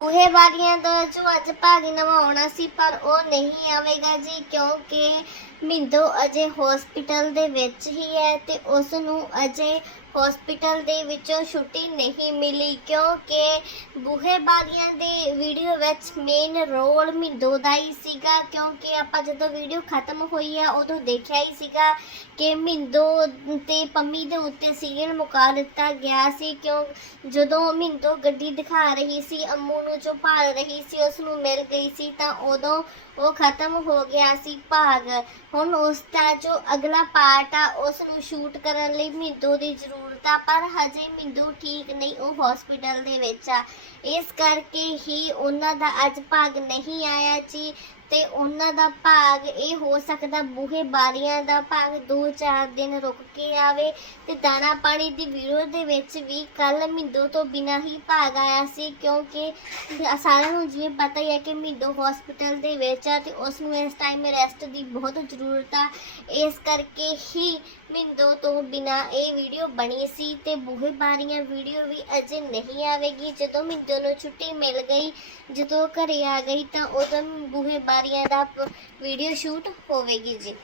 ਬੂਹੇ ਬਾਰੀਆਂ ਦਾ ਜੋ ਅੱਜ ਭਾਗ ਨਵਾਉਣਾ ਸੀ, ਪਰ ਉਹ ਨਹੀਂ ਆਵੇਗਾ ਜੀ, ਕਿਉਂਕਿ ਮਿੰਦੋ ਅਜੇ ਹਸਪੀਟਲ ਦੇ ਵਿੱਚ ਹੀ ਹੈ ਤੇ ਉਸ ਨੂੰ ਅਜੇ ਹਸਪੀਟਲ ਦੇ ਵਿੱਚੋਂ ਛੁੱਟੀ ਨਹੀਂ ਮਿਲੀ, ਕਿਉਂਕਿ ਬੂਹੇ ਬਾਰੀਆਂ ਦੇ ਵੀਡੀਓ ਵਿੱਚ ਮੇਨ ਰੋਲ ਮਿੰਦੋ ਦਾ ਹੀ ਸੀਗਾ, ਕਿਉਂਕਿ ਆਪਾਂ ਜਦੋਂ ਵੀਡੀਓ ਖਤਮ ਹੋਈ ਆ, ਉਦੋਂ ਦੇਖਿਆ ਹੀ ਸੀਗਾ ਕਿ ਮਿੰਦੋ ਤੇ ਪੰਮੀ ਦੇ ਉੱਤੇ ਸੀਰੀਅਲ ਮੁਕਾ ਦਿੱਤਾ ਗਿਆ ਸੀ, ਕਿਉਂ ਜਦੋਂ ਮਿੰਦੋ ਗੱਡੀ ਦਿਖਾ ਰਹੀ ਸੀ, ਅੰਮੂ ਨੂੰ ਜੋ ਭਾਲ ਰਹੀ ਸੀ, ਉਸ ਨੂੰ ਮਿਲ ਗਈ ਸੀ, ਤਾਂ ਉਦੋਂ ਉਹ ਖਤਮ ਹੋ ਗਿਆ ਸੀ ਭਾਗ। ਹੁਣ ਉਸ ਦਾ ਜੋ ਅਗਲਾ ਪਾਰਟ ਆ, ਉਸ ਨੂੰ ਸ਼ੂਟ ਕਰਨ ਲਈ ਮਿੰਦੂ ਦੀ ਜ਼ਰੂਰਤ ਆ, ਪਰ ਹਜੇ ਮਿੰਦੂ ਠੀਕ ਨਹੀਂ ਉਹ ਹਸਪੀਟਲ ਦੇ ਵਿੱਚ ਆ। ਇਸ ਕਰਕੇ ਹੀ ਉਹਨਾਂ ਦਾ ਅੱਜ ਭਾਗ ਨਹੀਂ ਆਇਆ ਜੀ। ਤੇ ਉਹਨਾਂ ਦਾ ਭਾਗ ਇਹ ਹੋ ਸਕਦਾ ਬੂਹੇ ਬਾਰੀਆਂ ਦਾ ਭਾਗ 2-4 ਦਿਨ ਰੁਕ ਕੇ ਆਵੇ ਤੇ ਦਾਣਾ ਪਾਣੀ ਦੀ ਵੀਡੀਓ ਦੇ ਵਿੱਚ ਵੀ ਕੱਲ ਮਿੰਦੋ ਤੋਂ ਬਿਨਾਂ ਹੀ ਭਾਗ ਆਇਆ ਸੀ, ਕਿਉਂਕਿ ਸਾਰਿਆਂ ਨੂੰ ਜਿਵੇਂ ਪਤਾ ਹੀ ਹੈ ਕਿ ਮਿੰਦੋ ਹਸਪੀਟਲ ਦੇ ਵਿੱਚ ਆ ਤੇ ਉਸ ਨੂੰ ਇਸ ਟਾਈਮ ਰੈਸਟ ਦੀ ਬਹੁਤ ਜ਼ਰੂਰਤ ਆ। ਇਸ ਕਰਕੇ ਹੀ ਮਿੰਦੋ ਤੋਂ ਬਿਨਾਂ ਇਹ ਵੀਡੀਓ ਬਣੀ ਸੀ ਤੇ ਬੂਹੇ ਬਾਰੀਆਂ ਵੀਡੀਓ ਵੀ ਅਜੇ ਨਹੀਂ ਆਵੇਗੀ। ਜਦੋਂ ਮਿੰਦੋ ਨੂੰ ਛੁੱਟੀ ਮਿਲ ਗਈ, ਜਦੋਂ ਉਹ ਘਰੇ ਆ ਗਈ ਤਾਂ ਉਦੋਂ ਬੂਹੇ ਬਾਰੀਆਂ ਦਾ ਵੀਡੀਓ ਸ਼ੂਟ ਹੋਵੇਗੀ ਜੀ।